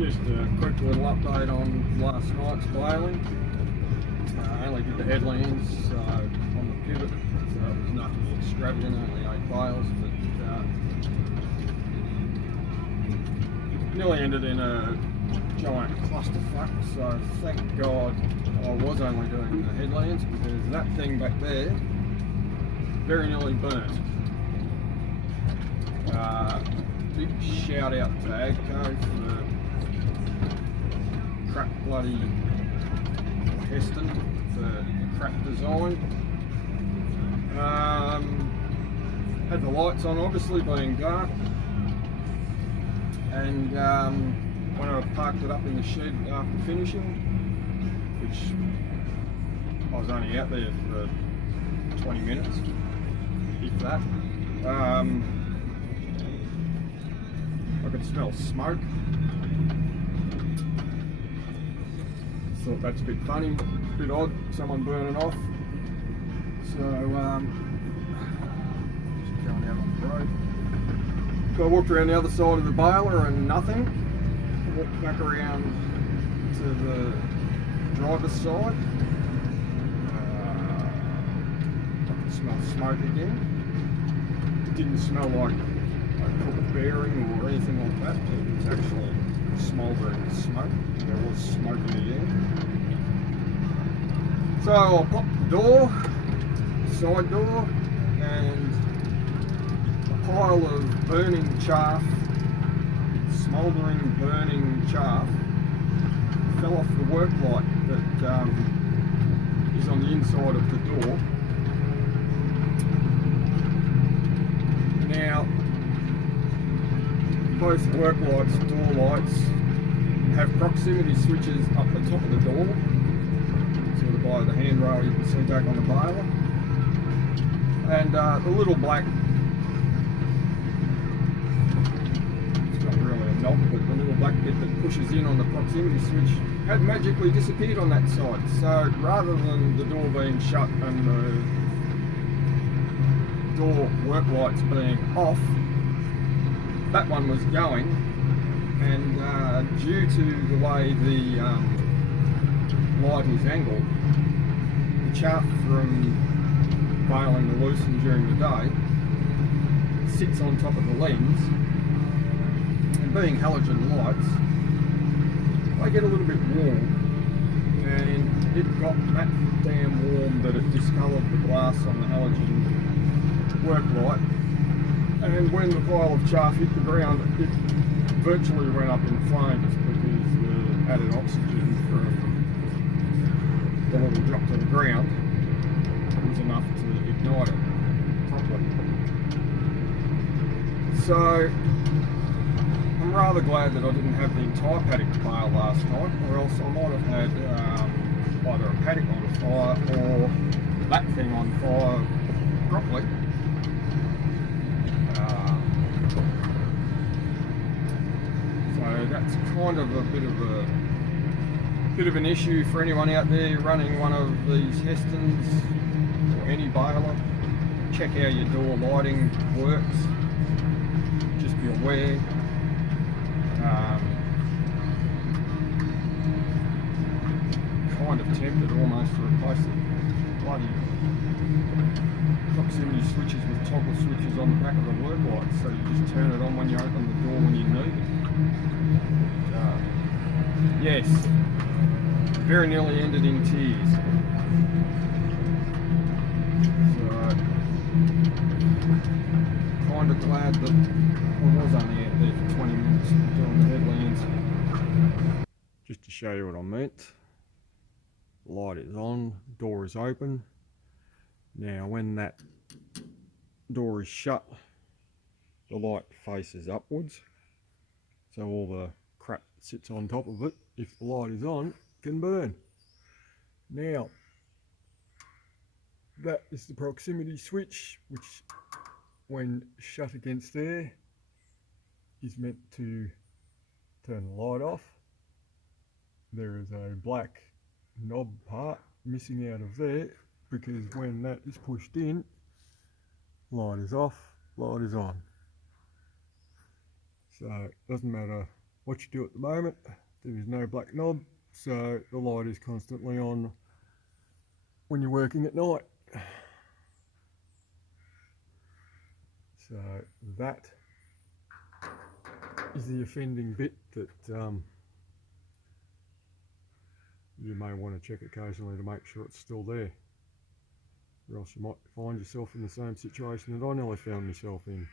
Just a quick little update on last night's baling. I only did the headlands on the pivot, so it was nothing extravagant, only 8 bales, but nearly ended in a giant clusterfuck, so thank God I was only doing the headlands, because that thing back there very nearly burnt. Big shout out to Agco for crap bloody Heston for crap design. Had the lights on, obviously being dark, and when I parked it up in the shed after finishing, which I was only out there for 20 minutes, if that, I could smell smoke. Thought that's a bit funny, a bit odd, someone burning off. So, just going out on the road. So I walked around the other side of the baler and nothing. Walked back around to the driver's side. I could smell smoke again. It didn't smell like a cooked bearing or anything like that. It was actually smouldering smoke. There was smoke in the air. So I popped the door, side door, and a pile of burning chaff, smouldering burning chaff, fell off the work light that is on the inside of the door. Now, both work lights, door lights, have proximity switches up the top of the door, sort of by the handrail you can see back on the baler. And the little black, it's not really a knob, but the little black bit that pushes in on the proximity switch had magically disappeared on that side. So rather than the door being shut and the door work lights being off, that one was going, and due to the way the light is angled, the chaff from baling the lucerne during the day sits on top of the lens, and being halogen lights, they get a little bit warm, and it got that damn warm that it discoloured the glass on the halogen work light. And when the pile of chaff hit the ground, it virtually went up in flames because the added oxygen from the little drop to the ground was enough to ignite it properly. So I'm rather glad that I didn't have the entire paddock to bale last night, or else I might have had either a paddock on fire or that thing on fire properly. So that's kind of a bit of an issue for anyone out there running one of these Hestons or any baler. Check how your door lighting works. Just be aware. Kind of tempted almost to replace the bloody proximity switches with toggle switches on the back of the work light, so you just turn it on when you open the door when you need it. Yes, very nearly ended in tears. So, kind of glad that I was only out there for 20 minutes doing the headlands. Just to show you what I meant, the light is on, door is open. Now when that door is shut, the light faces upwards, so all the crap that sits on top of it, if the light is on, can burn. Now that is the proximity switch, which when shut against there is meant to turn the light off. There is a black knob part missing out of there, because when that is pushed in, light is off, light is on. So it doesn't matter what you do at the moment, there is no black knob, so the light is constantly on when you're working at night. So that is the offending bit that you may want to check occasionally to make sure it's still there, or else you might find yourself in the same situation that I nearly found myself in.